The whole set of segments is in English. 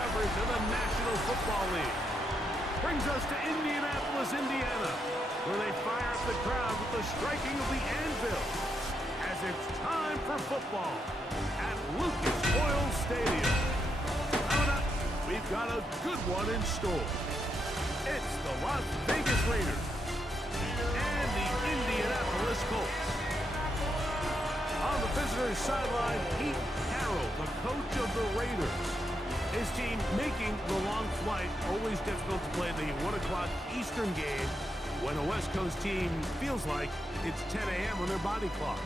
coverage of the National Football League. Brings us to Indianapolis, Indiana, where they fire up the crowd with the striking of the anvil, as it's time for football at Lucas Oil Stadium. Coming up, we've got a good one in store. It's the Las Vegas Raiders and the Indianapolis Colts. On the visitors' sideline, Pete Carroll, the coach of the Raiders. His team making the long flight, always difficult to play the 1 o'clock Eastern game when a West Coast team feels like it's 10 a.m. on their body clock.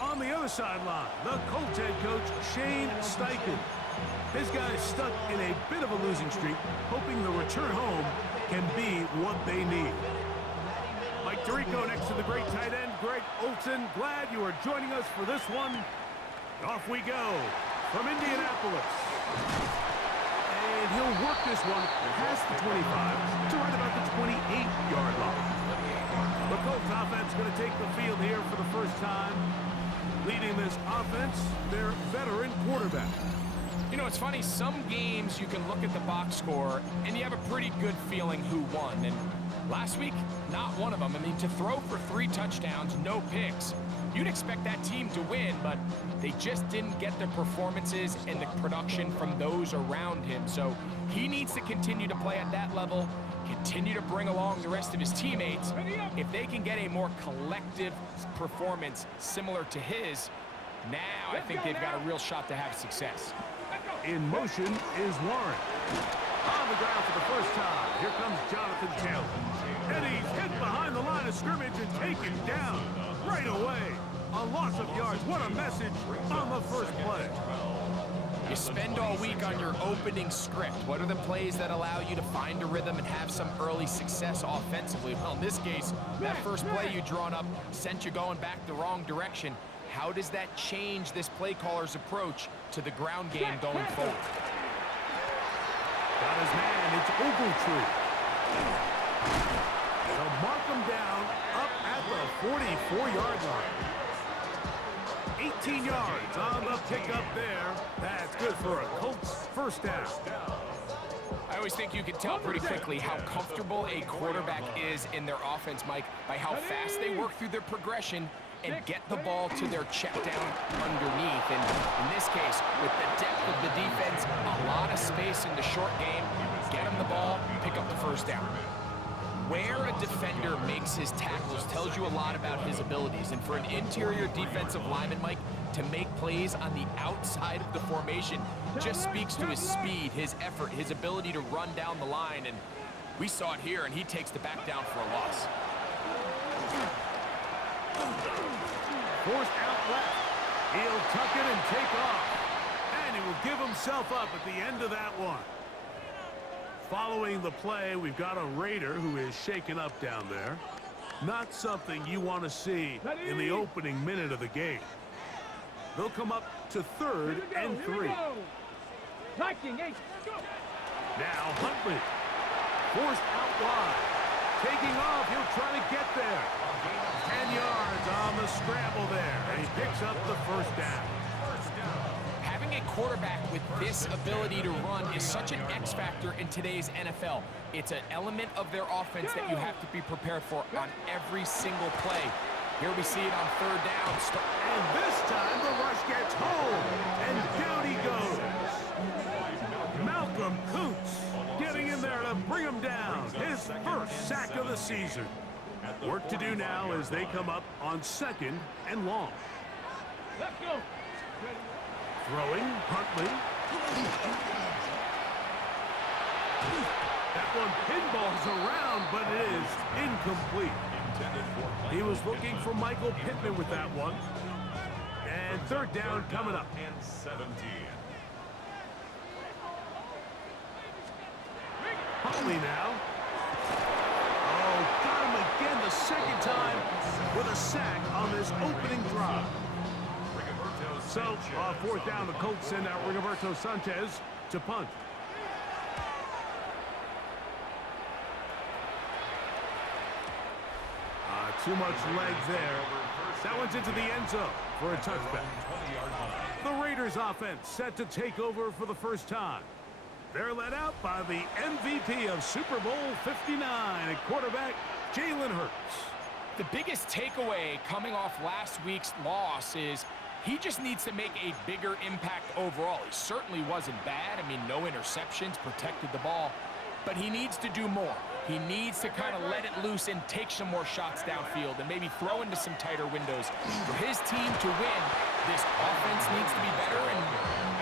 On the other sideline, the Colts head coach, Shane Steichen. His guys stuck in a bit of a losing streak, hoping the return home can be what they need. Mike Tirico next to the great tight end, Greg Olsen. Glad you are joining us for this one. Off we go from Indianapolis. And he'll work this one past the 25 to right about the 28-yard line. The Colts offense going to take the field here for the first time. Leading this offense, their veteran quarterback. You know, it's funny, some games you can look at the box score and you have a pretty good feeling who won. And last week, not one of them. I mean, to throw for 3 touchdowns, no picks, you'd expect that team to win, but they just didn't get the performances and the production from those around him. So he needs to continue to play at that level, continue to bring along the rest of his teammates. If they can get a more collective performance similar to his, now I think they've got a real shot to have success. In motion is Warren. On the ground for the first time, here comes Jonathan Taylor. And he's hit behind the line of scrimmage and taken down right away. A loss of yards. What a message on the first play. You spend all week on your opening script. What are the plays that allow you to find a rhythm and have some early success offensively? Well, in this case, that first play you drawn up sent you going back the wrong direction. How does that change this play caller's approach to the ground game going forward? Got his man, it's Ogletree. They'll mark him down up at the 44-yard line. 18 yards on the pickup there. That's good for a Colts first down. I always think you can tell pretty quickly how comfortable a quarterback is in their offense, Mike, by how fast they work through their progression and get the ball to their check down underneath. And in this case, with the depth of the defense, a lot of space in the short game, get him the ball, pick up the first down. Where a defender makes his tackles tells you a lot about his abilities. And for an interior defensive lineman, Mike, to make plays on the outside of the formation just speaks to his speed, his effort, his ability to run down the line. And we saw it here, and he takes the back down for a loss. Forced out left. He'll tuck it and take off. And he will give himself up at the end of that one. Following the play, we've got a Raider who is shaken up down there. Not something you want to see in the opening minute of the game. They'll come up to 3rd and 3. Now Huntley. Forced out wide. Taking off, he'll try to get there. 10 yards on the scramble there. And he picks up the first down. Having a quarterback with this ability to run is such an X factor in today's NFL. It's an element of their offense that you have to be prepared for on every single play. Here we see it on 3rd down. And this time the rush gets home. And down he goes. Malcolm Kuntz getting in there to bring him down. His first sack of the season. Work to do now as they come up on 2nd and long. Let's go. Throwing, Huntley. That one pinballs around, but it is incomplete. He was looking for Michael Pittman with that one. And 3rd down coming up. And 17. Huntley now. Oh, got him again the second time with a sack on this opening drive. So, 4th down, the Colts send out Rigoberto Sanchez to punt. Too much leg there. That one's into the end zone for a touchback. The Raiders offense set to take over for the first time. They're led out by the MVP of Super Bowl 59 at quarterback, Jalen Hurts. The biggest takeaway coming off last week's loss is he just needs to make a bigger impact overall. He certainly wasn't bad. I mean, no interceptions, protected the ball. But he needs to do more. He needs to kind of let it loose and take some more shots downfield and maybe throw into some tighter windows. For his team to win, this offense needs to be better, and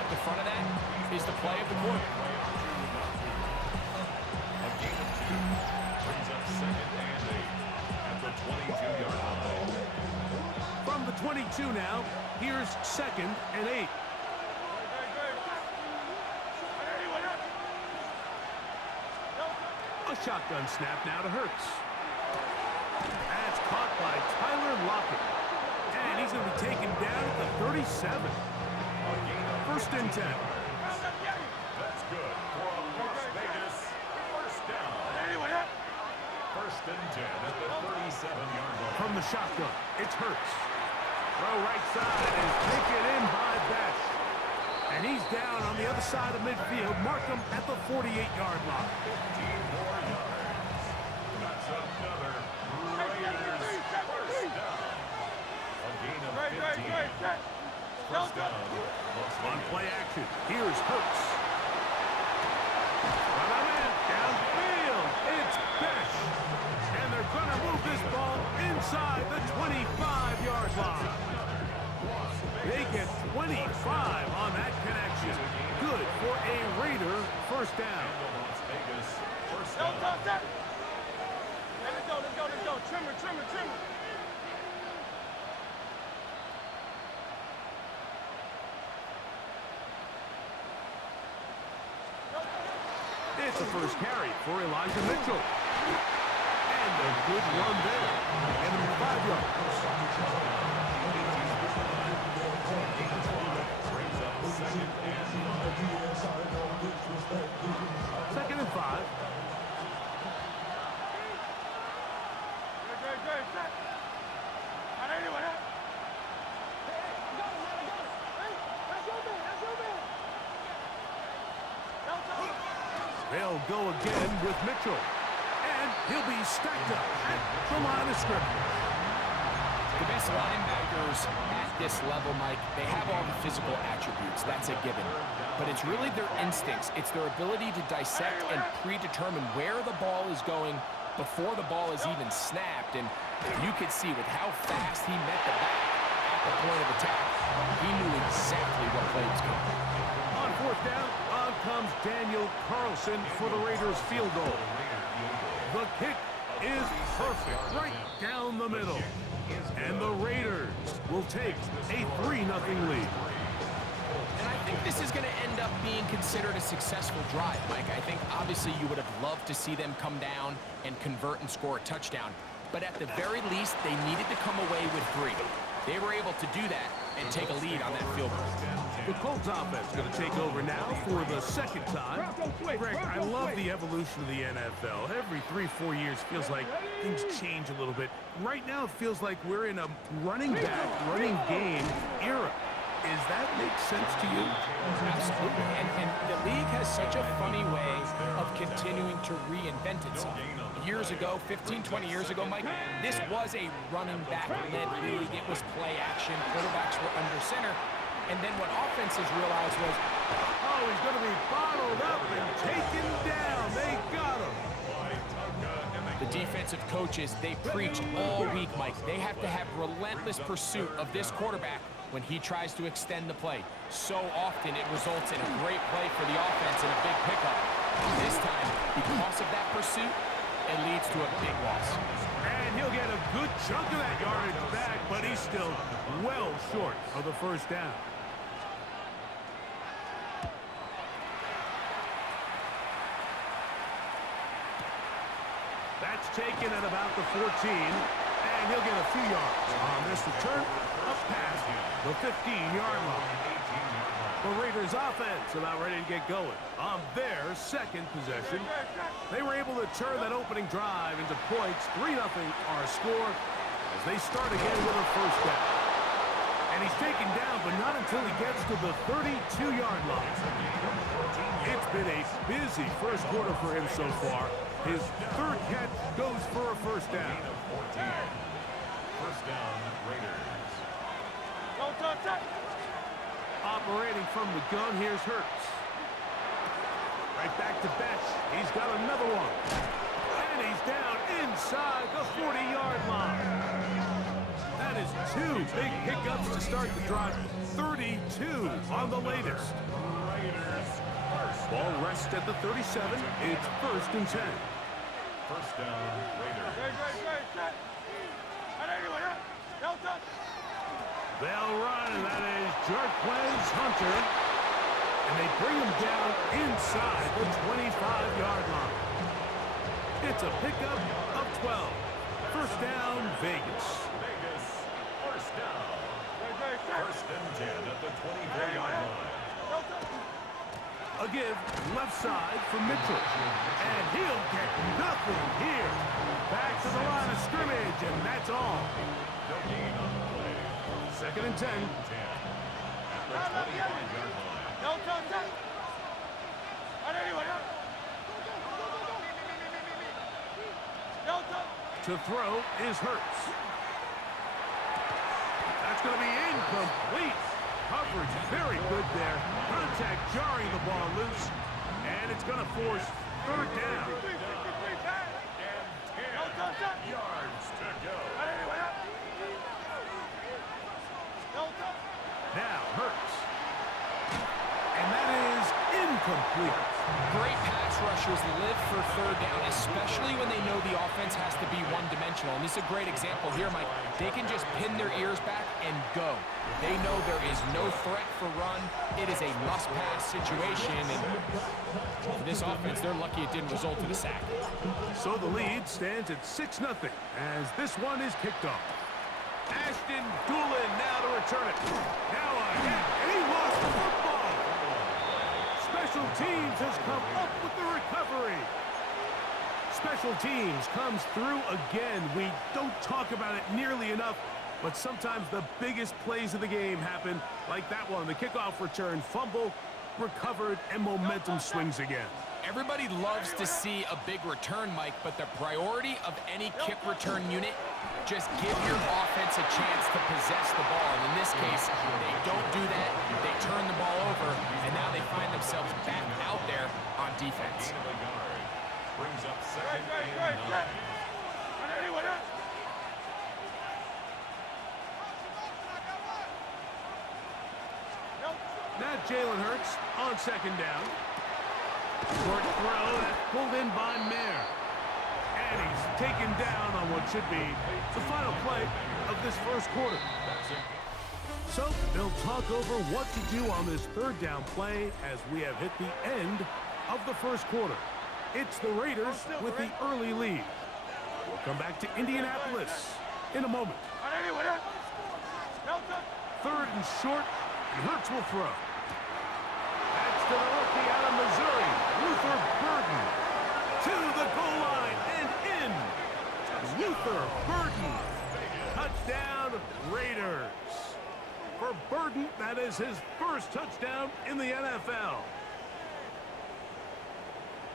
at the front of that is the play of the quarterback. A gain of 2 brings up 2nd and 8 at the 22-yard line. From the 22 now, here's 2nd and 8. A shotgun snap now to Hurts. That's caught by Tyler Lockett. And he's going to be taken down at the 37. First and 10. That's good for a Las Vegas first down. First and 10 at the 37-yard line. From the shotgun, it's Hurts. Throw right side is taken in by Besh. And he's down on the other side of midfield. Mark him at the 48-yard line. 15 more yards. That's another Raiders first down. A gain of 15. First down. On play action, here's Hurts. Run downfield, it's Besh. And they're going to move this ball inside the 25-yard line. They get 25 on that connection. Good for a Raider first down. Las Vegas first down. Let's go. Trimmer. It's a first carry for Elijah Mitchell. And a good run there. And him 5 yards. Second and 5. They'll go again with Mitchell. And he'll be stacked up at the line of scrimmage. The best linebackers at this level, Mike, they have all the physical attributes. That's a given. But it's really their instincts. It's their ability to dissect and predetermine where the ball is going before the ball is even snapped. And you could see with how fast he met the back at the point of attack, he knew exactly what play was coming. On fourth down, on comes Daniel Carlson for the Raiders field goal. The kick is perfect, right down the middle. And the Raiders will take a 3-0 lead. And I think this is going to end up being considered a successful drive, Mike. I think obviously you would have loved to see them come down and convert and score a touchdown. But at the very least, they needed to come away with 3. They were able to do that and take a lead on that field goal. The Colts offense going to take over now for the second time. Greg, I love the evolution of the NFL. Every 3-4 years feels like things change a little bit. Right now it feels like we're in a running back, running game era. Does that make sense to you? Absolutely. And the league has such a funny way of continuing to reinvent itself. Years ago, 15, 20 years ago, Mike, this was a running back-led league. It was play action. Quarterbacks were under center. And then what offenses realized was, oh, he's going to be bottled up and taken down. They got him. the defensive coaches, they preached all week, Mike. They have to have relentless pursuit of this quarterback when he tries to extend the play. So often it results in a great play for the offense and a big pickup. This time, because of that pursuit, it leads to a big loss. And he'll get a good chunk of that yardage back, but he's still well short of the first down. That's taken at about the 14, and he'll get a few yards on this return up past the 15-yard line. The Raiders offense about ready to get going on their second possession. They were able to turn that opening drive into points. 3-0 our score as they start again with a first down. And he's taken down, but not until he gets to the 32-yard line. It's been a busy first quarter for him so far. His third catch goes for a first down. First down, Raiders. Operating from the gun, here's Hurts. Right back to Betch. He's got another one. And he's down inside the 40-yard line. That is two big pickups to start the drive. 32 on the latest. Ball rests at the 37. It's first and 10. First down, Raiders. They'll run, and that is Jarquez Hunter. And they bring him down inside the 25-yard line. It's a pickup of 12. First down, Vegas. First down. First and 10 at the 24-yard line. A give left side for Mitchell. And he'll get nothing here. Back to the line of scrimmage, and that's all. No gain on the play. Second and 10. At the 25-yard line. To throw is Hurts. That's going to be incomplete. Coverage very good there. Contact jarring the ball loose. And it's going to force third down. And 10 yards to go. Now Hurts. And that is incomplete. Great pass rushers live for third down, especially when they know the offense has to be one-dimensional. And this is a great example here, Mike. They can just pin their ears back and go. They know there is no threat for run. It is a must-pass situation. And for this offense, they're lucky it didn't result in a sack. So the lead stands at 6-0 as this one is kicked off. Ashton Doolin now to return it. Now a hit, and he lost the football. Special teams has come up with the recovery. Special teams comes through again. We don't talk about it nearly enough, but sometimes the biggest plays of the game happen, like that one. The kickoff return, fumble, recovered, and momentum swings again. Everybody loves to see a big return, Mike, but the priority of any kick return unit, just give your offense a chance to possess the ball. And in this case, they don't do that. They turn the ball over, and now they find themselves back out there on defense. Brings up second and 9. Now Jalen Hurts on second down. Short throw that's pulled in by Mayer. And he's taken down on what should be the final play of this first quarter. So they'll talk over what to do on this third down play as we have hit the end of the first quarter. It's the Raiders with the early lead. We'll come back to Indianapolis in a moment. Third and short, and Hurts will throw. That's to the rookie out of Missouri, Luther Burden. To the goal line and in. Luther Burden. Touchdown, Raiders. For Burden, that is his first touchdown in the NFL.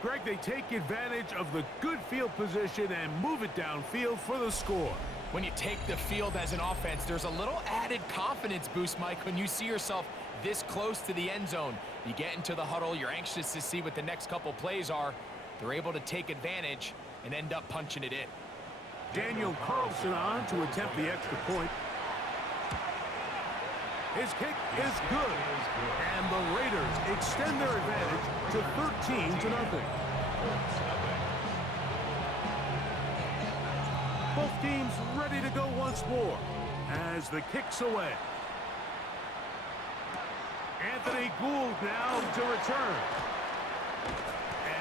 Greg, they take advantage of the good field position and move it downfield for the score. When you take the field as an offense, there's a little added confidence boost, Mike, when you see yourself this close to the end zone. You get into the huddle, you're anxious to see what the next couple plays are. They're able to take advantage and end up punching it in. Daniel Carlson on to attempt the extra point. His kick is good. And the Raiders extend their advantage to 13-0. Both teams ready to go once more as the kick's away. Anthony Gould now to return.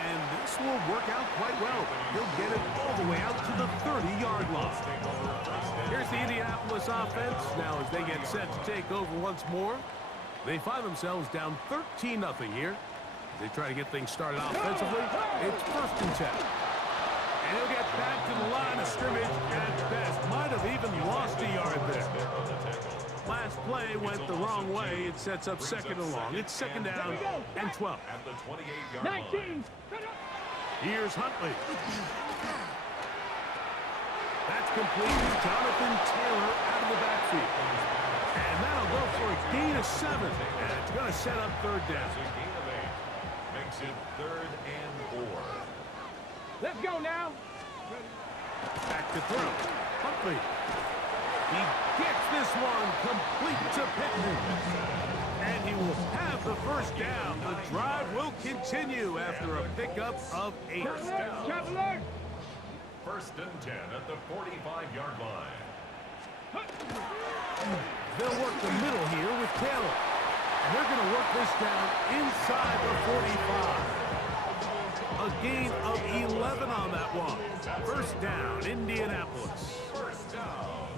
And this will work out quite well. He'll get it all the way out to the 30-yard line. Here's the Indianapolis offense. Now as they get set to take over once more, they find themselves down 13-0 here. As they try to get things started offensively, it's first and 10. And he'll get back to the line of scrimmage at best. Might have even lost a yard there. Last play went the wrong way. It sets up second and long. It's second down and 12. At the 28-yard line. Here's Huntley. That's complete. Jonathan Taylor out of the backfield. And that'll go for a gain of 7. And it's going to set up third down. A gain of 8. Makes it 3rd and 4. Let's go now. Back to throw. Huntley. He gets this one complete to Pittman. And he will have the first down. The drive will continue after a pickup of 8. First down. Traveler. 1st and 10 at the 45-yard line. They'll work the middle here with Taylor. And they're going to work this down inside the 45. A gain of 11 on that one. First down, Indianapolis. First down.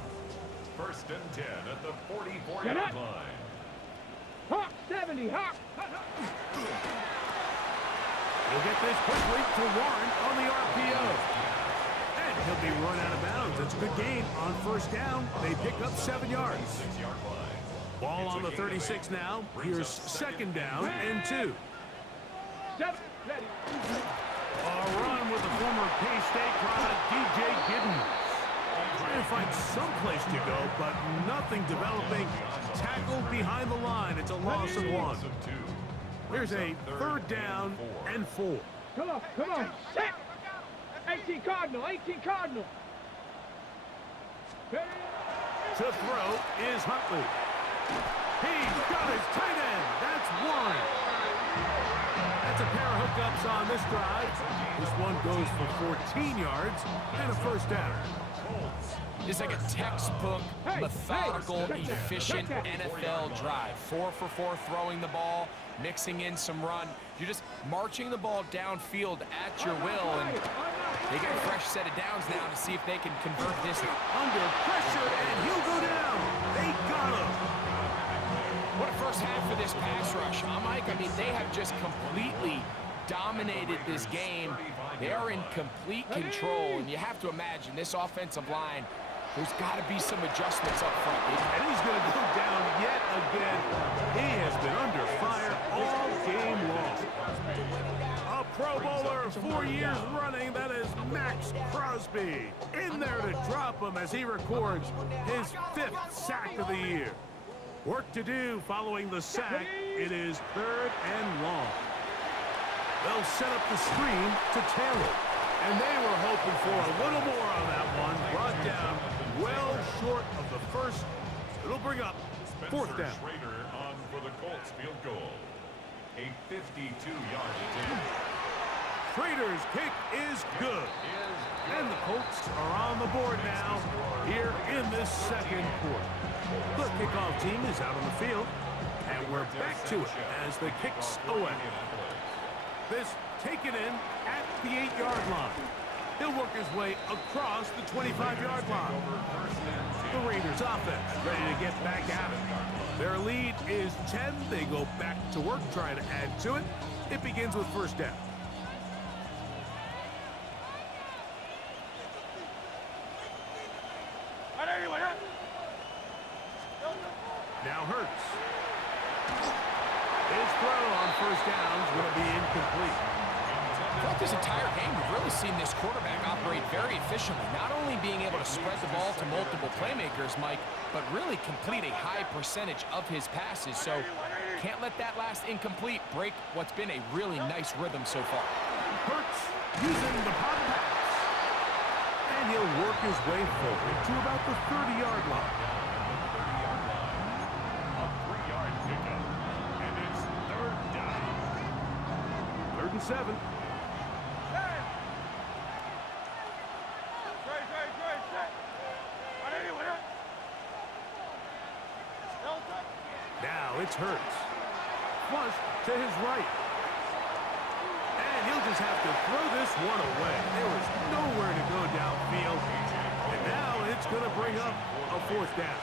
1st and 10 at the 44-yard line. Hawk 70, Hawk. He'll get this quickly to Warren on the RPO. And he'll be run out of bounds. It's a good gain on first down. They pick up 7 yards. 6-yard line. Ball on the 36 now. Here's 2nd down and 2. 7, ready. A run with the former K-State product, DJ Giddens. Trying to find someplace to go, but nothing developing. Tackled behind the line. It's a loss of 1. Loss of 2. Here's a 3rd down and 4. Come on, come on. Set. 18 Cardinal, 18 Cardinal. Ready. To throw is Huntley. He's got his tight end. That's Warren. That's a pair of hookups on this drive. This one goes for 14 yards and a first down. It's like a textbook, methodical, efficient NFL drive. 4 for 4 throwing the ball, mixing in some run. You're just marching the ball downfield at your will, and they get a fresh set of downs now to see if they can convert this. Under pressure, and he'll go down. They got him. What a first half for this pass rush, huh, Mike? I mean, they have just completely dominated this game. They are in complete control, and you have to imagine this offensive line, there's got to be some adjustments up front. And he's going to go down yet again. He has been under fire all game long. A Pro Bowler 4 years running, that is Max Crosby. In there to drop him as he records his 5th sack of the year. Work to do following the sack. It is 3rd and long. They'll set up the screen to Taylor. And they were hoping for a little more on that one. Brought down well short of the first. It'll bring up 4th down. Schrader on for the Colts field goal. A 52-yard attempt. Schrader's kick is good. And the Colts are on the board now here in this 2nd quarter. The kickoff team is out on the field. And we're back to it as the kick's away. This taken in at the 8-yard line. He'll work his way across the 25-yard line. The Raiders offense ready to get back at it. Their lead is 10. They go back to work trying to add to it. It begins with first down. Now Hurts. His throw on first down is going to be incomplete. Throughout this entire game, we've really seen this quarterback operate very efficiently, not only being able to spread the ball to multiple playmakers, Mike, but really complete a high percentage of his passes. So can't let that last incomplete break what's been a really nice rhythm so far. Hurts using the pop pass. And he'll work his way forward to about the 30-yard line. A 3-yard pickup. And it's 3rd down. 3rd and 7. Now it's Hurts. Flush to his right. And he'll just have to throw this one away. There was nowhere to go downfield. And now it's going to bring up a 4th down.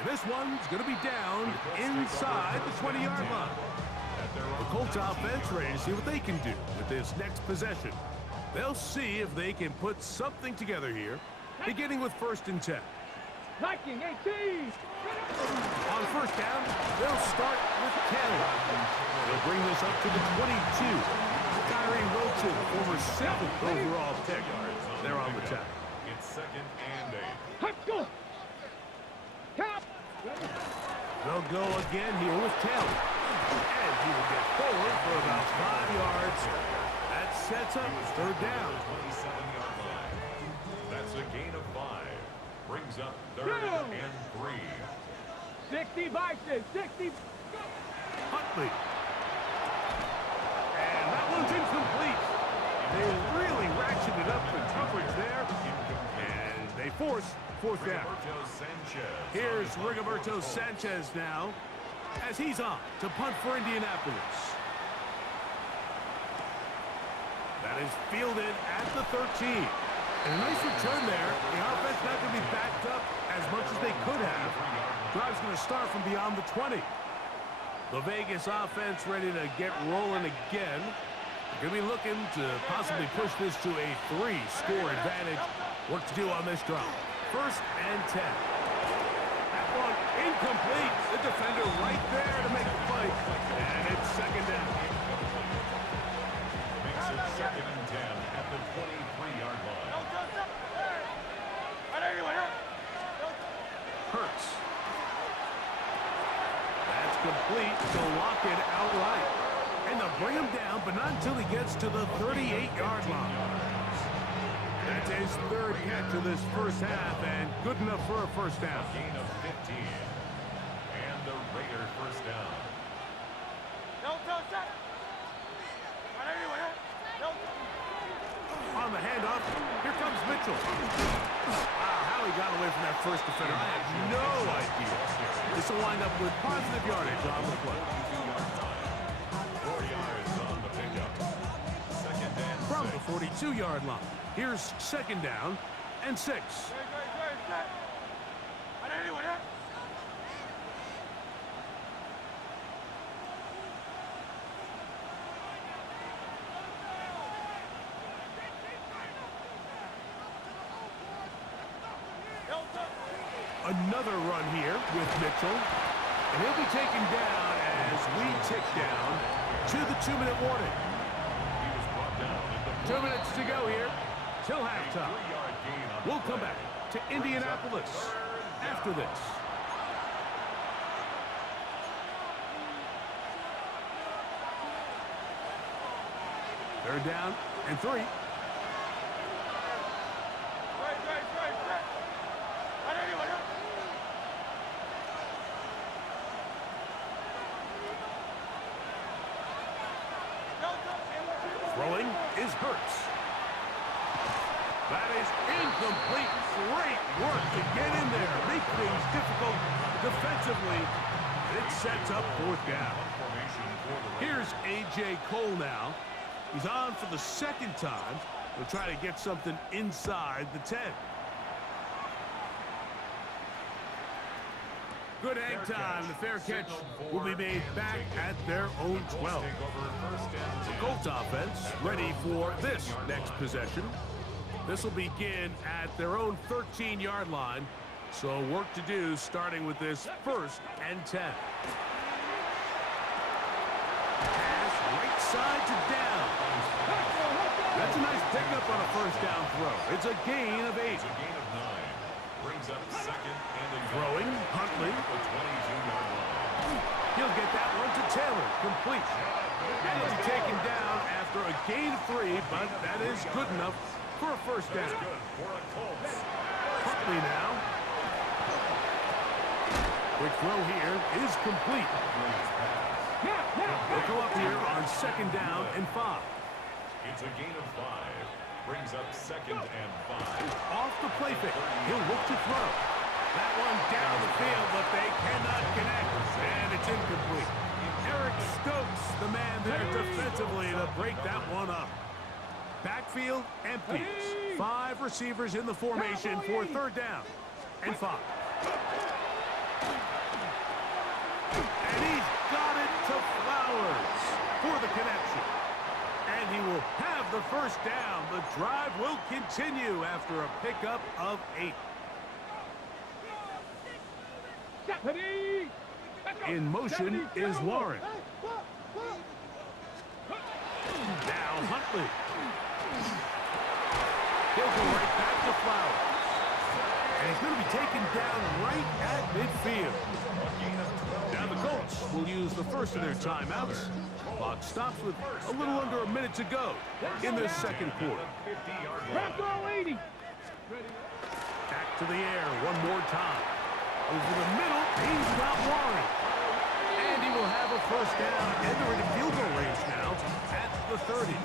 And this one's going to be down inside the 20-yard line. The Colts offense ready to see what they can do with this next possession. They'll see if they can put something together here, beginning with 1st and 10. Liking 18. On first down, they'll start with 10. They'll bring this up to the 22. Tyree Wilson, former 7th overall pick. They're on the tack. It's second and 8. Let's go. Cap. They'll go again here with Taylor. And he will get forward for about 5 yards. That sets up third down. 27-yard line. That's a gain of 5. Brings up third and 3. 60 Bison. 60. Huntley. And that one's incomplete. They really ratcheted up the coverage there. And they force fourth down. Here's Rigoberto Sanchez now as he's on to punt for Indianapolis. That is fielded at the 13. And a nice return there. The offense not going to be backed up as much as they could have. Drive's going to start from beyond the 20. The Vegas offense ready to get rolling again. They're going to be looking to possibly push this to a 3-score advantage. What to do on this drive? First and 10. That one incomplete. The defender right there to make the play. And it's second down. Makes it second and 10 at the 23-yard line. Hurts. That's complete to lock it outright. And they'll bring him down, but not until he gets to the 38-yard line. That's his third catch of this first half, and good enough for a first down. Gain of 15. And the Raiders first down. On the handoff, here comes Mitchell. Wow, how he got away from that first defender, I have no idea. This will wind up with positive yardage on the play. 4 yards on the pickup. Second and From 6. the 42-yard line, here's second down and 6. Another run here with Mitchell. And he'll be taken down as we tick down to the 2-minute warning. He was brought down at the 2 minutes to go here till halftime. 3-yard gain on the We'll come play. back to Indianapolis after this. Third down and 3. Throwing is Hurts. That is incomplete. Great work to get in there. Make things difficult defensively. It sets up fourth down. Formation for the Here's A.J. Cole now. He's on for the second time. He'll try to get something inside the 10. Good hang time. The fair catch will be made back at their own 12. take over first and 10. Colts offense ready for this next possession. This will begin at their own 13-yard line. So work to do starting with this first and 10. Pass right side to down. That's a nice pickup on a first down throw. It's a gain of 8. It's a gain of 9. Brings up second and a Throwing, Huntley. The 22-yard line. He'll get that one to Taylor, complete. And he'll be taken down after a gain of 3, but that is good enough for a first down. Good for a Colts. Huntley now. Quick throw here is complete. They'll go up here on second down and 5. It's a gain of 5. Brings up second and 5. Off the play fake. He'll look to throw. That one down the field, but they cannot connect. And it's incomplete. Eric Stokes, the man there defensively to break that one up. Backfield empties. 5 receivers in the formation for third down and 5. And he's got it to Flowers for the connection. And he will have the first down. The drive will continue after a pickup of 8. Ready. In motion is Warren. Now Huntley. He'll go right back to Flowers. And he's going to be taken down right at midfield. Now the Colts will use the first of their timeouts. Clock stops with a little under a minute to go in the second quarter. Back all 80. Back to the air one more time. Over the middle, he's got Warren. And he will have a first down, and they're in field goal range now at the 30.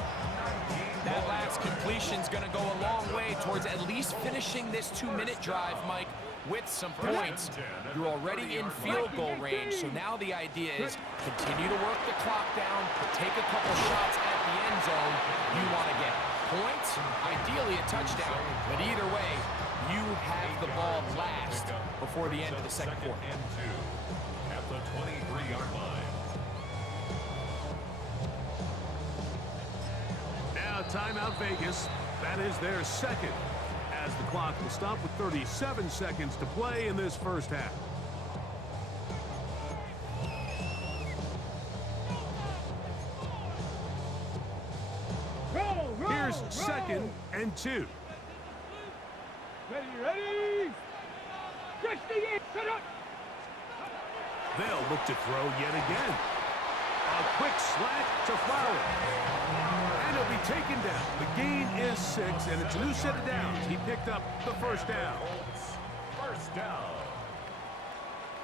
That last completion's going to go a long way towards at least finishing this 2-minute drive, Mike, with some points. You're already in field goal range, so now the idea is continue to work the clock down, take a couple shots at the end zone. You want to get points, ideally a touchdown, but either way, you have the ball last before the end of the second quarter. At the 23-yard line. Now timeout Vegas. That is their second, as the clock will stop with 37 seconds to play in this first half. Here's second and 2. Ready. 68. Set up. They'll look to throw yet again. A quick slant to Flowers. And he'll be taken down. The gain is 6, and it's a new set of downs. He picked up the first down. First down.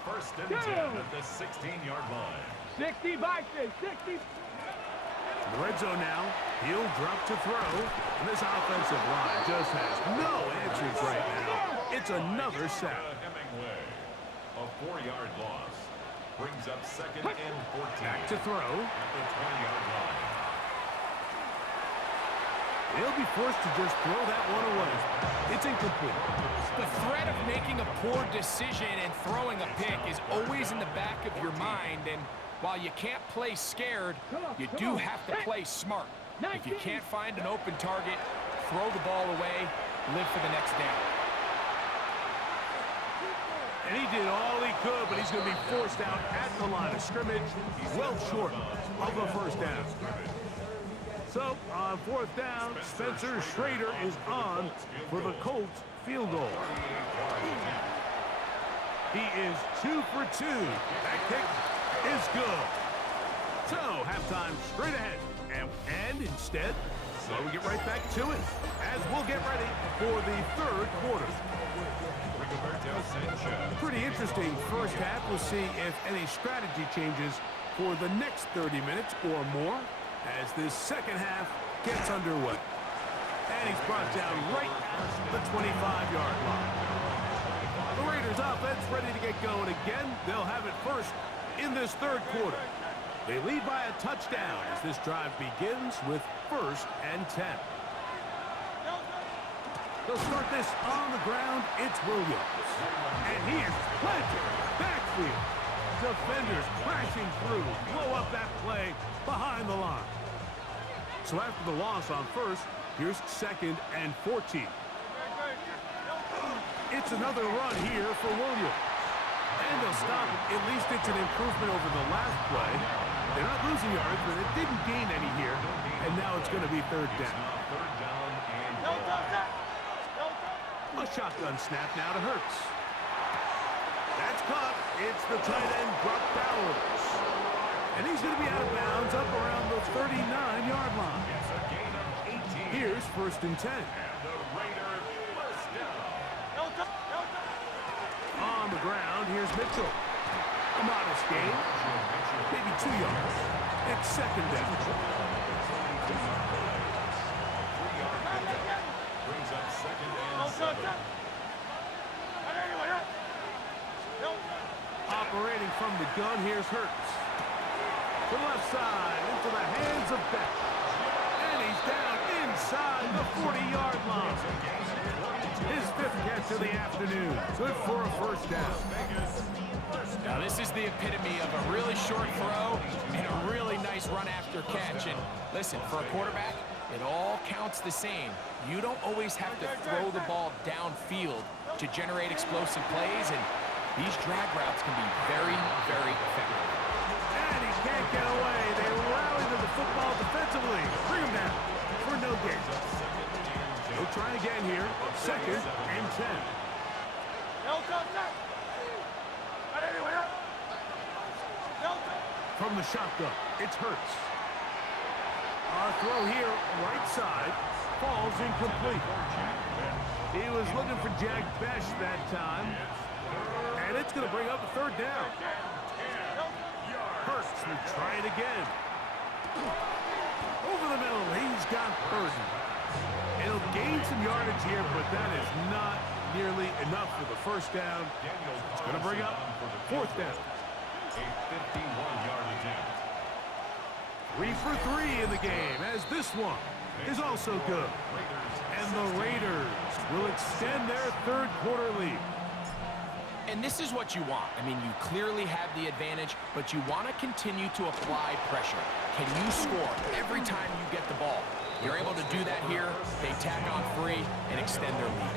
First and 10 at the 16-yard line. 60 by 60. In the red zone now. He'll drop to throw. And this offensive line just has no answers right now. It's another sack. Hemingway. A 4-yard loss. Brings up second and 14. Back to throw. At the 20-yard line. He'll be forced to just throw that one away. It's incomplete. The threat of making a poor decision and throwing a pick is always in the back of your mind, and while you can't play scared, you do have to play smart. If you can't find an open target, throw the ball away, live for the next down. And he did all he could, but he's going to be forced out at the line of scrimmage, well short of a first down. So, on fourth down, Spencer Schrader is on for the Colts field goal. He is 2 for 2. That kick is good. So, halftime straight ahead. And instead, so we get right back to it as we'll get ready for the third quarter. Pretty interesting first half. We'll see if any strategy changes for the next 30 minutes or more as this second half gets underway. And he's brought down right at the 25-yard line. The Raiders offense ready to get going again. They'll have it first in this third quarter. They lead by a touchdown as this drive begins with 1st and 10. They'll start this on the ground. It's Williams. And he is planted backfield. Defenders crashing through. Blow up that play behind the line. So after the loss on 1st, here's 2nd and 14. It's another run here for Williams. And they'll stop it. At least it's an improvement over the last play. They're not losing yards, but it didn't gain any here. And now it's going to be 3rd down. A shotgun snap now to Hurts. That's caught. It's the tight end, Brock Bowers. And he's going to be out of bounds up around the 39-yard line. Here's 1st and 10. On the ground, here's Mitchell. A modest gain. Maybe 2 yards. It's 2nd down. Brings up 2nd and 7. Operating from the gun, here's Hurts. To the left side, into the hands of Beck. And he's down inside the 40-yard line. His 5th catch of the afternoon. Good for a first down. Now this is the epitome of a really short throw and a really nice run after catch. And listen, for a quarterback, it all counts the same. You don't always have to throw the ball downfield to generate explosive plays, and these drag routes can be very, very effective. And he can't get away. They rally to the football defensively. Bring him down for no gain. He'll try again here. 2nd and 10. From the shotgun, it's Hurts. Throw here, right side, falls incomplete. He was looking for Jack Besh that time. And it's going to bring up a 3rd down. Hurts will try it again. Over the middle, he's got Burden. It'll gain some yardage here, but that is not nearly enough for the 1st down. It's going to bring up 4th down. A 51-yard attempt. 3 for 3 in the game, as this one is also good. And the Raiders will extend their 3rd quarter lead. And this is what you want. I mean, you clearly have the advantage, but you want to continue to apply pressure. Can you score every time you get the ball? You're able to do that here. They tack on 3 and extend their lead.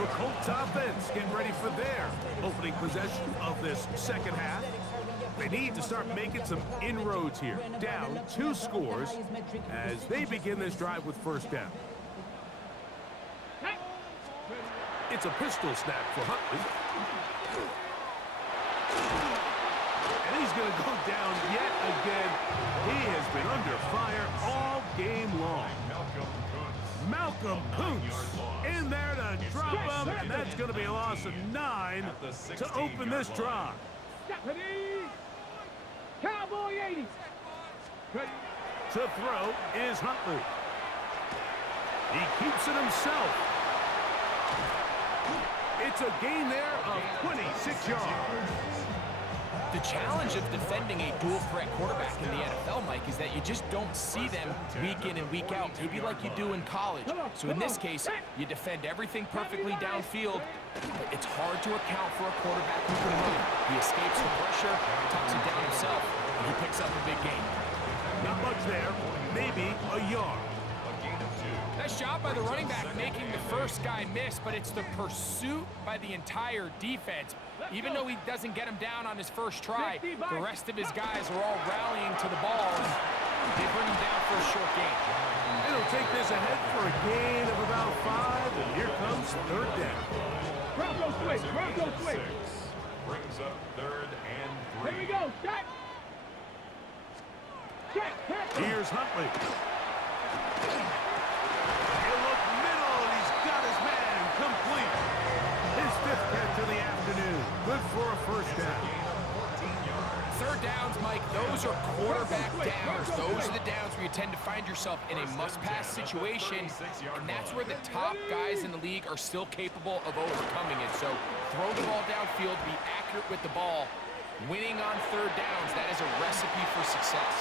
The Colts offense getting ready for their opening possession of this 2nd half. They need to start making some inroads here. Down 2 scores as they begin this drive with 1st down. It's a pistol snap for Huntley. And he's going to go down yet again. He has been under fire all game long. Malcolm Kuntz in there to drop him, and that's going to be a loss of 9 to open this drive. Cowboy 80. To throw is Huntley. He keeps it himself. It's a gain there of 26 yards. The challenge of defending a dual-threat quarterback in the NFL, Mike, is that you just don't see them week in and week out, maybe like you do in college. So in this case, you defend everything perfectly downfield, but it's hard to account for a quarterback who can run. He escapes the pressure, tucks it down himself, and he picks up a big gain. Not much there, maybe a yard. Nice job by the running back making the first guy miss, but it's the pursuit by the entire defense. Even though he doesn't get him down on his first try, the rest of his guys are all rallying to the ball, and they bring him down for a short gain. It'll take this ahead for a gain of about 5, and here comes 3rd down. Bronco switch, Bronco switch. Brings up 3rd and 3. Here we go, check. Check. Here's Huntley. He'll look middle, and he's got his man complete. His 5th catch of the afternoon. Good for a 1st down. 3rd downs, Mike, those are quarterback downs. Those are the downs where you tend to find yourself in a must-pass situation, and that's where the top guys in the league are still capable of overcoming it. So throw the ball downfield, be accurate with the ball. Winning on 3rd downs, that is a recipe for success.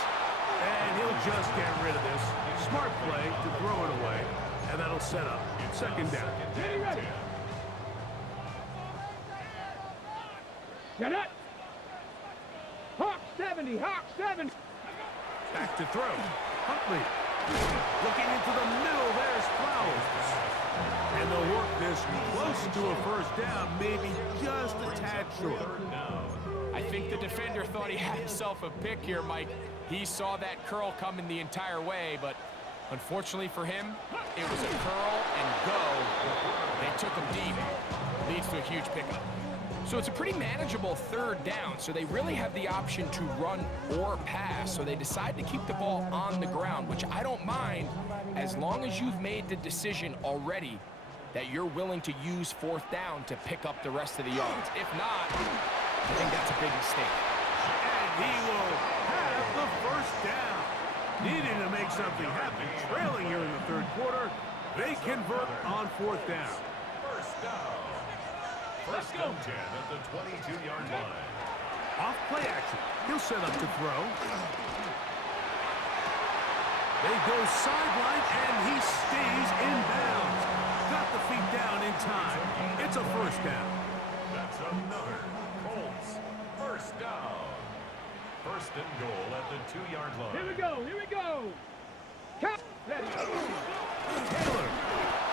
And he'll just get rid of this. Smart play to throw it away, and that'll set up 2nd down. Ready. Get it. Hawk 70, Hawk 70. Back to throw. Huntley looking into the middle. There's Flowers. And they'll work this close to a 1st down, maybe just a tad short. I think the defender thought he had himself a pick here, Mike. He saw that curl coming the entire way, but unfortunately for him, it was a curl and go. They took him deep. Leads to a huge pickup. So it's a pretty manageable 3rd down, so they really have the option to run or pass, so they decide to keep the ball on the ground, which I don't mind as long as you've made the decision already that you're willing to use 4th down to pick up the rest of the yards. If not, I think that's a big mistake. And he will have the 1st down. Needing to make something happen, trailing here in the 3rd quarter, they convert on 4th down. 1st down. 1st and 10 at the 22-yard line. Off play action. He'll set up to throw. They go sideline, and he stays in bounds. Got the feet down in time. It's a 1st down. That's another Colts 1st down. 1st and goal at the 2-yard line. Here we go. Taylor.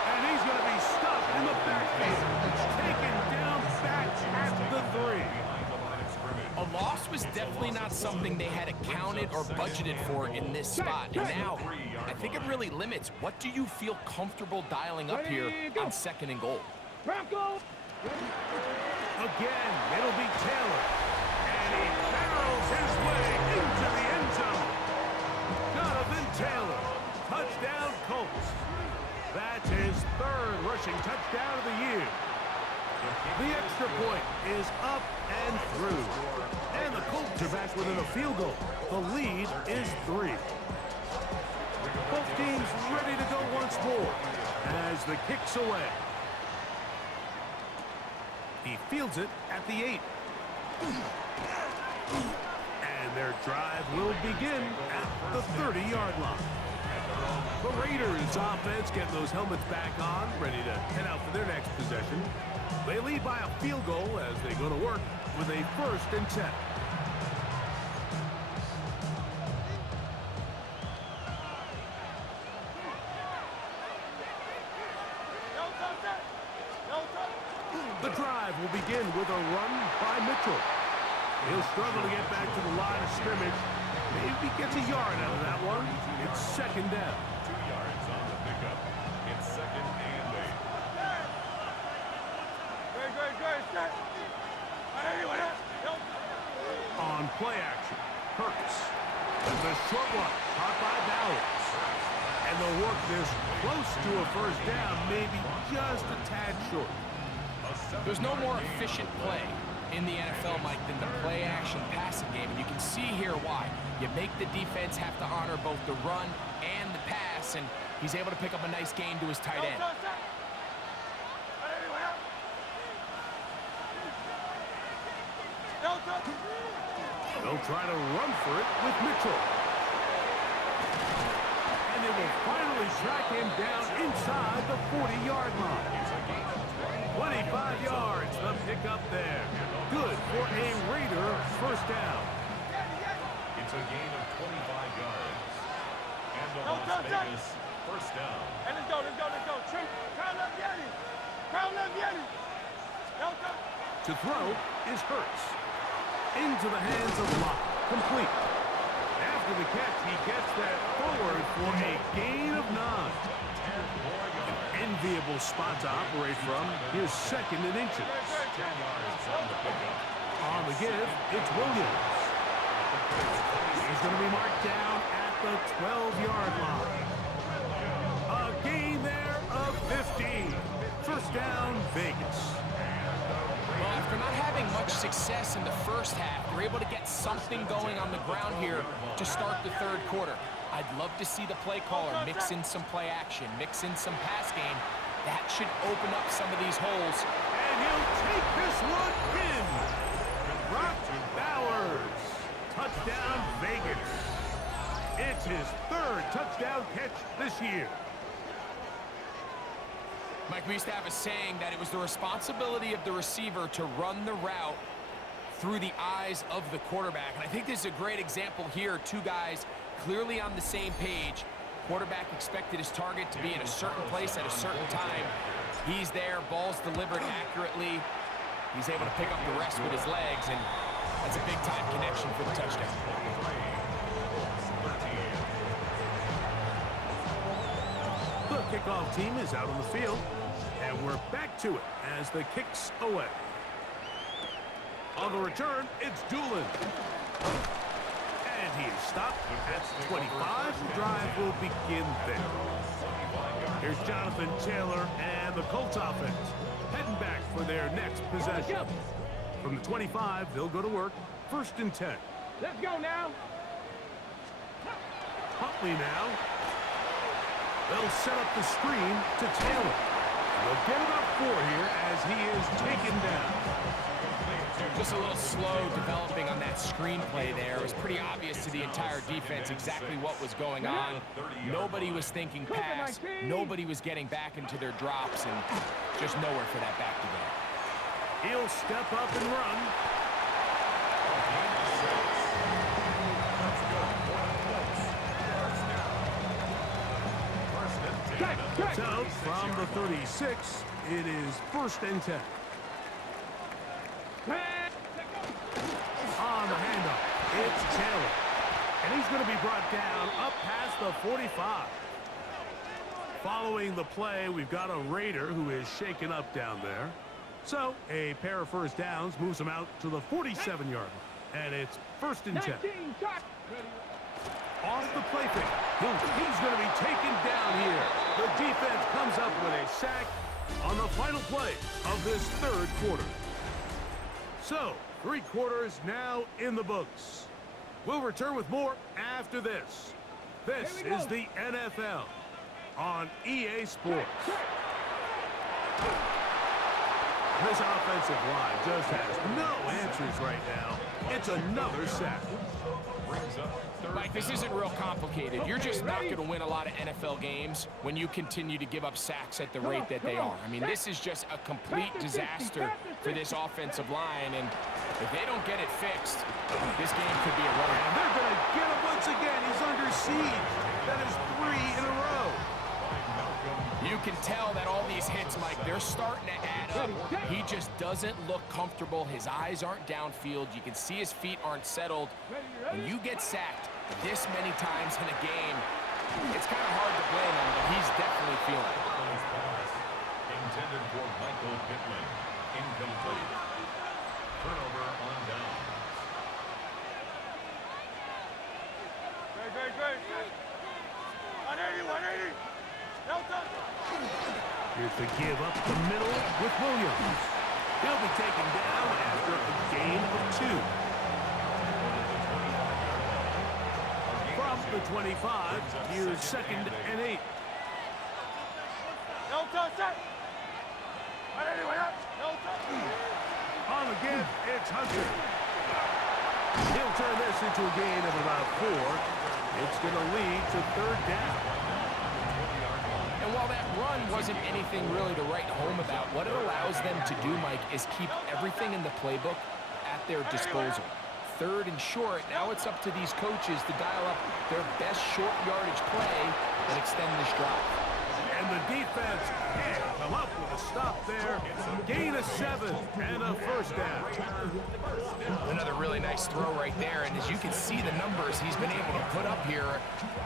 And he's going to be stopped in the backfield. Taken down back at the 3. definitely not something they had accounted or budgeted for in this spot. And now, I think it really limits. What do you feel comfortable dialing up here on 2nd and goal? Bronco. Again, it'll be Taylor. And he barrels his way into the end zone. Jonathan Taylor. Touchdown, Colts. That's his 3rd rushing touchdown of the year. The extra point is up and through. And the Colts are back within a field goal. The lead is 3. Both teams ready to go once more as the kick's away. He fields it at the 8. And their drive will begin at the 30-yard line. The Raiders offense getting those helmets back on, ready to head out for their next possession. They lead by a field goal as they go to work with a 1st and 10. The drive will begin with a run by Mitchell. He'll struggle to get back to the line of scrimmage. Maybe gets a yard out of that one. It's 2nd down. 2 yards on the pickup. It's 2nd and 8. On play action, Hurts. And the short one, caught by Bowers. And they'll work this close to a 1st down, maybe just a tad short. There's no more efficient play in the NFL, Mike, than the play-action passing game, and you can see here why. You make the defense have to honor both the run and the pass, and he's able to pick up a nice gain to his tight end. They'll try to run for it with Mitchell. And they will finally track him down inside the 40-yard line. 25 yards, the pickup there. Good for a Raider 1st down. It's a gain of 25 yards. And the Las Vegas 1st down. And let's go. Crown left Yeti. To throw is Hurts. Into the hands of Locke. Complete. After the catch, he gets that forward for a gain of 9. An enviable spot to operate from. Here's 2nd and inches. 10 yards on the pickup. On the give, it's Williams. He's going to be marked down at the 12-yard line. A gain there of 15. 1st down, Vegas. Well, after not having much success in the 1st half, they're able to get something going on the ground here to start the 3rd quarter. I'd love to see the play caller mix in some play action, mix in some pass game. That should open up some of these holes. And he'll take this one in. Brock Bowers. Touchdown, Vegas. It's his 3rd touchdown catch this year. Mike, we used to have a saying that it was the responsibility of the receiver to run the route through the eyes of the quarterback. And I think this is a great example here. 2 guys clearly on the same page. Quarterback expected his target to be in a certain place at a certain time. He's there, ball's delivered accurately. He's able to pick up the rest with his legs, and that's a big-time connection for the touchdown. The kickoff team is out on the field, and we're back to it as the kick's away. On the return, it's Doolin. And he is stopped at 25. The drive will begin there. Here's Jonathan Taylor and the Colts offense heading back for their next possession. From the 25, they'll go to work. 1st and 10. Let's go now. Huntley now. They'll set up the screen to Taylor. They'll get about 4 here as he is taken down. Just a little slow developing on that screenplay there. It was pretty obvious to the entire defense exactly what was going on. Nobody was thinking pass. Nobody was getting back into their drops, and just nowhere for that back to go. He'll step up and run. So, from the 36, it is 1st and 10. On the handoff, going to be brought down up past the 45. Following the play, we've got a Raider who is shaken up down there. So a pair of first downs moves him out to the 47-yard line. And it's 1st and 10. Off the play fake. He's going to be taken down here. The defense comes up with a sack on the final play of this third quarter. So, 3 quarters now in the books. We'll return with more after this. This is the NFL on EA Sports. This offensive line just has no answers right now. It's another sack. Mike, this isn't real complicated. You're just not going to win a lot of NFL games when you continue to give up sacks at the rate that they are. I mean, this is just a complete disaster for this offensive line, and if they don't get it fixed, this game could be a run. And they're going to get him once again. He's under siege. That is 3 in a row. You can tell that all these hits, Mike, they're starting to add up. He just doesn't look comfortable. His eyes aren't downfield. You can see his feet aren't settled. When you get sacked this many times in a game, it's kind of hard to blame him, but he's definitely feeling it. Intended for Michael Pittman. Incomplete. Turnover on downs. Great. 180. Here's the give up the middle with Williams. He'll be taken down after a gain of 2. From the 25, here's 2nd and 8. On the give, it's Hunter. He'll turn this into a gain of about 4. It's going to lead to 3rd down. And while that run wasn't anything really to write home about, what it allows them to do, Mike, is keep everything in the playbook at their disposal. 3rd and short, now it's up to these coaches to dial up their best short yardage play and extend this drive. And the defense can't come up with a stop there. Gain of 7 and a 1st down. Another really nice throw right there, and as you can see the numbers he's been able to put up here,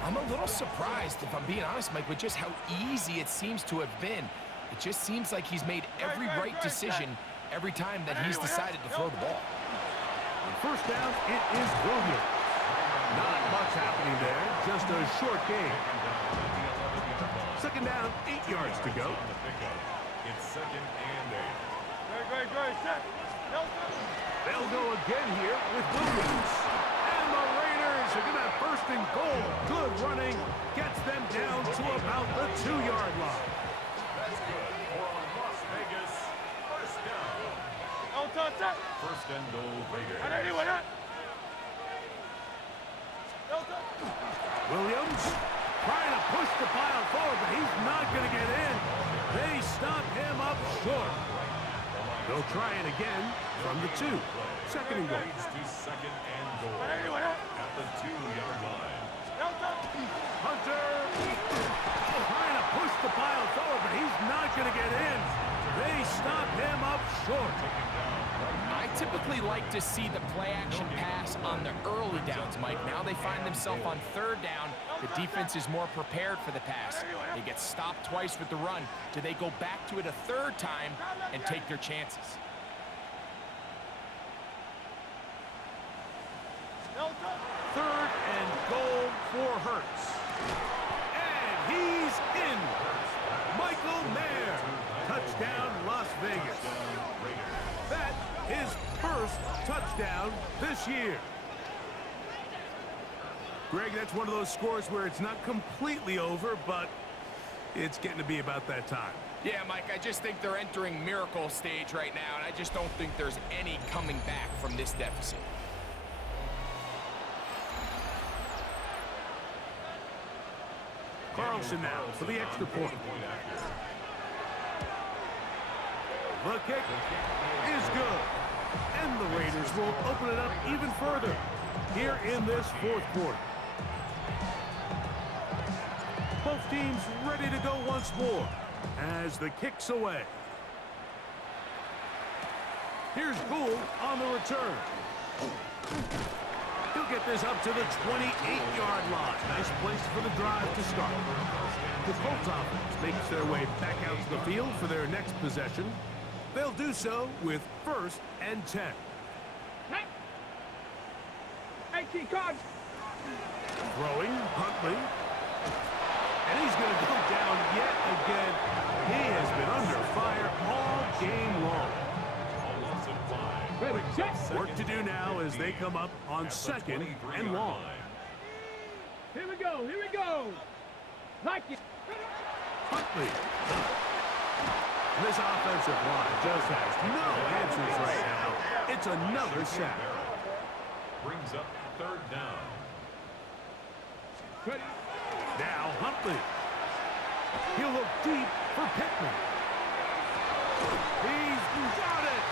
I'm a little surprised, if I'm being honest, Mike, with just how easy it seems to have been. It just seems like he's made every right decision every time that he's decided to throw the ball. On 1st down, it is Williams. Not much happening there, just a short gain. 2nd down, 8 yards to go. It's 2nd and 8. They'll go again here with Williams. And the Raiders are going to have 1st and goal. Good running. Gets them down to about the 2-yard line. That's good for Las Vegas. 1st down. 1st and goal, Raiders. Williams trying to push the pile forward, but he's not going to get in. They stop him up short. They'll try it again from the 2. 2nd and goal. Leads to 2nd and goal at the 2-yard line. Hunter trying to push the pile forward, but he's not going to get in. They stop him up short. I typically like to see the play-action pass on the early downs, Mike. Now they find themselves on 3rd down. The defense is more prepared for the pass. They get stopped twice with the run. Do they go back to it a 3rd time and take their chances? 3rd and goal for Hurts. And he's in. Michael Mayer. Touchdown, Las Vegas. That his 1st touchdown this year. Greg, that's one of those scores where it's not completely over, but it's getting to be about that time. Yeah, Mike, I just think they're entering miracle stage right now, and I just don't think there's any coming back from this deficit. Carlson now for the extra point. The kick is good. And the Raiders will open it up even further here in this 4th quarter. Both teams ready to go once more as the kick's away. Here's Gould on the return. He'll get this up to the 28-yard line. Nice place for the drive to start. The Colts offense makes their way back out to the field for their next possession. They'll do so with 1st and 10. 18 cards. Throwing, Huntley. And he's going to go down yet again. He has been under fire all game long. Work to do now as they come up on 2nd and long. Here we go. Here we go. Like it. Huntley. This offensive line just has no answers right now. It's another sack. Brings up 3rd down. Ready. Now Huntley. He'll look deep for Pittman. He's got it.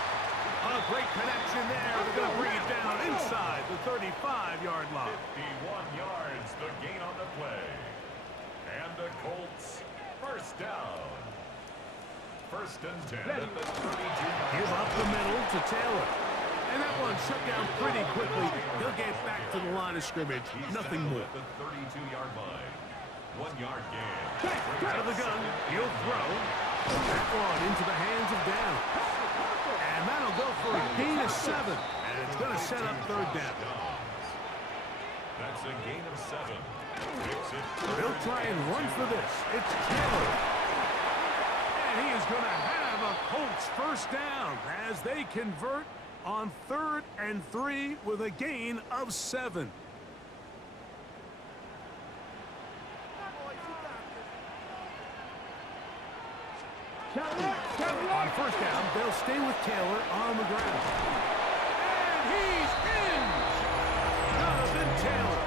A great connection there. They're going to bring it down inside the 35-yard line. 51 yards, the gain on the play. And the Colts, 1st down. 1st and 10 at the 32. Give up the middle to Taylor. And that one shut down pretty quickly. He'll get back to the line of scrimmage. Nothing more. At the 32-yard line. 1-yard gain. Out of the gun. He'll throw. That one into the hands of Down. And that'll go for a gain of 7. And it's going to set up 3rd down. That's a gain of 7. They'll try and run for this. It's Taylor. And he is going to have a Colts 1st down as they convert on 3rd and 3 with a gain of 7. On 1st down, they'll stay with Taylor on the ground. And he's in! Jonathan Taylor.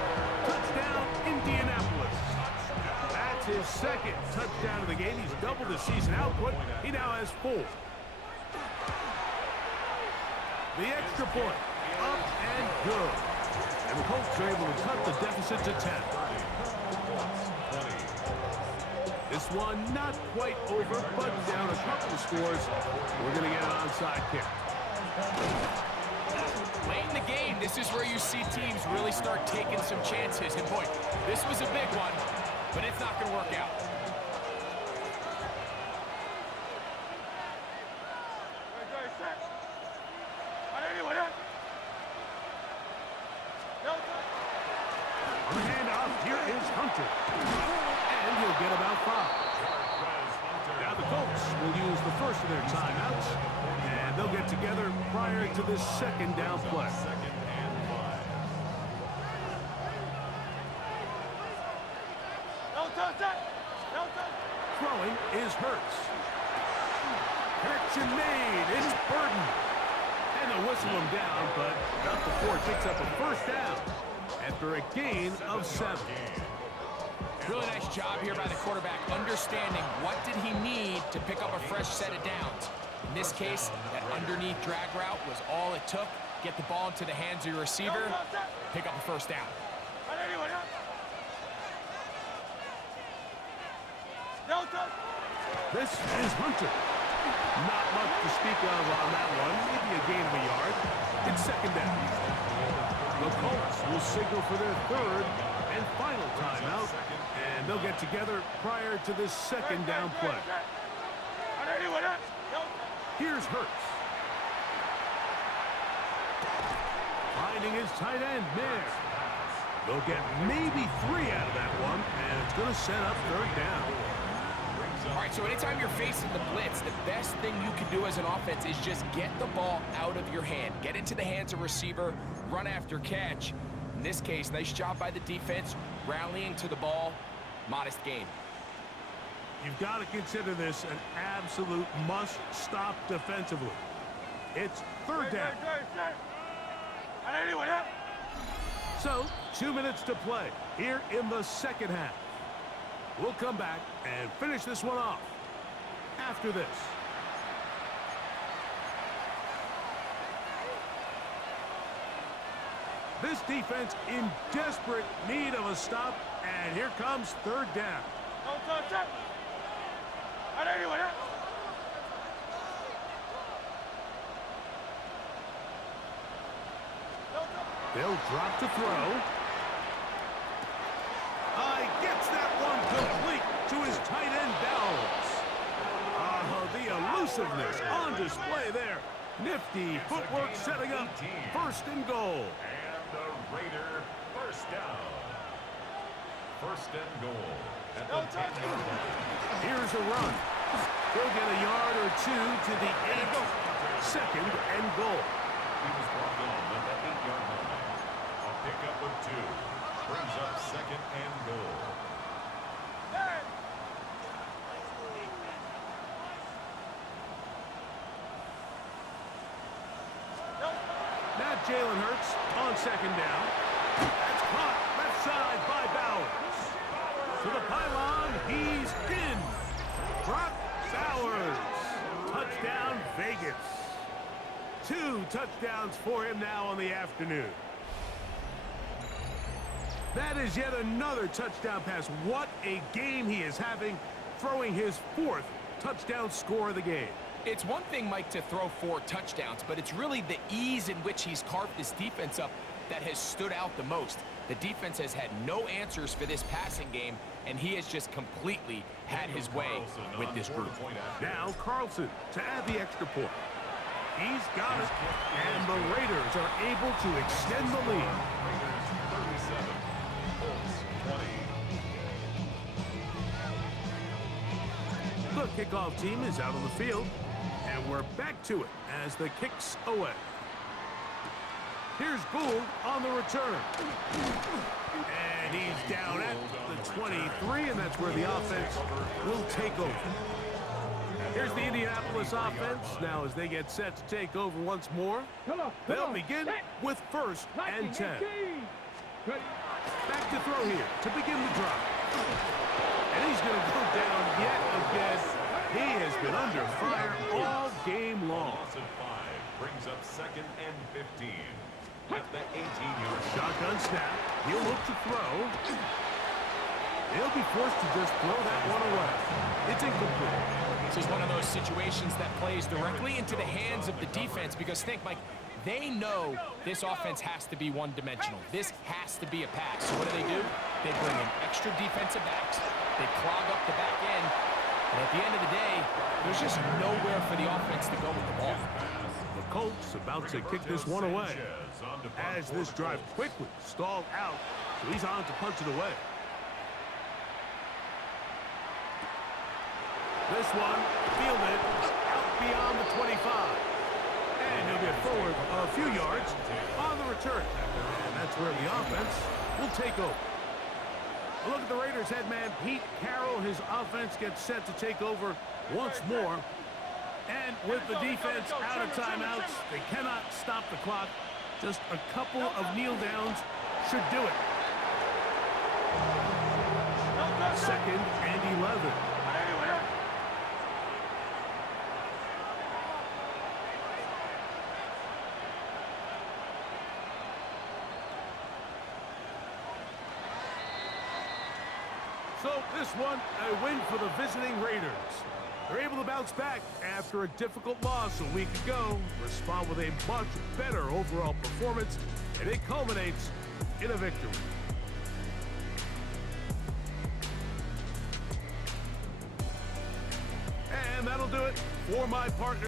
Touchdown, Indianapolis. That's his 2nd touchdown of the game. He's doubled his season output. He now has 4. The extra point, up and good. And the Colts are able to cut the deficit to 10. This one not quite over, but down a couple of scores. We're going to get an onside kick. Late in the game, this is where you see teams really start taking some chances. And boy, this was a big one, but it's not going to work out. On the handoff, here is Hunter. And he'll get about 5. Now the Colts will use the first of their timeouts. And they'll get together prior to this 2nd down play. Throwing is Hurts. Connection made. It's Burden. And they'll whistle him down, but not before it picks up a 1st down after a gain of 7. Really nice job here by the quarterback, understanding what did he need to pick up a fresh set of downs. In this case, that underneath drag route was all it took. Get the ball into the hands of your receiver, pick up a 1st down. This is Hunter. Not much to speak of on that one. Maybe a gain of a yard. It's 2nd down. The Colts will signal for their 3rd and final timeout. And they'll get together prior to this 2nd down play. Here's Hurts. Finding his tight end, Mayer. They'll get maybe 3 out of that one, and it's going to set up 3rd down. All right, so anytime you're facing the blitz, the best thing you can do as an offense is just get the ball out of your hand. Get into the hands of receiver, run after catch. In this case, nice job by the defense, rallying to the ball. Modest gain. You've got to consider this an absolute must-stop defensively. It's 3rd down. So, 2 minutes to play here in the 2nd half. We'll come back and finish this one off after this. This defense in desperate need of a stop, and here comes 3rd down. They'll drop to throw. Gets that one complete to his tight end Bowers. The elusiveness on display there. Nifty footwork setting up first and goal. And the Raider first down. First and goal at the 10-yard line. Here's a run. He'll get a yard or two to the 8. Second and goal. He was brought on at the 8-yard line. A pickup of 2. Brings up second and goal. Now Jalen Hurts on second down. That's caught left side by Bowers. To the pylon, he's in. Brock Bowers. Touchdown, Vegas. 2 touchdowns for him now on the afternoon. That is yet another touchdown pass. What a game he is having, throwing his 4th touchdown score of the game. It's one thing, Mike, to throw 4 touchdowns, but it's really the ease in which he's carved this defense up that has stood out the most. The defense has had no answers for this passing game, and he has just completely had his way with this group. Now Carlson to add the extra point. He's got it, and the Raiders are able to extend the lead. Raiders 37, Colts 20. The kickoff team is out on the field, and we're back to it as the kick's away. Here's Gould on the return. And he's down at the 23, and that's where the offense will take over. Here's the Indianapolis offense. Now as they get set to take over once more, they'll begin with 1st and 10. Back to throw here to begin the drive. And he's going to go down yet again. He has been under fire all game long. Loss of 5 brings up second and 15 at the 18-yard line. Shotgun snap. He'll look to throw. He'll be forced to just throw that one away. It's incomplete. This is one of those situations that plays directly into the hands of the defense because think, Mike, they know this offense has to be one-dimensional. This has to be a pass. So what do? They bring in extra defensive backs. They clog up the back end. And at the end of the day, there's just nowhere for the offense to go with the ball. The Colts about to kick this one away as this drive quickly stalled out. So he's on to punch it away. This one fielded out beyond the 25. And he'll get forward a few yards on the return. And that's where the offense will take over. A look at the Raiders head man, Pete Carroll. His offense gets set to take over once more. And with the defense out of timeouts, they cannot stop the clock. Just a couple of kneel downs should do it. 2nd and 11. So this one, a win for the visiting Raiders. They're able to bounce back after a difficult loss a week ago, respond with a much better overall performance, and it culminates in a victory. And that'll do it for my partner.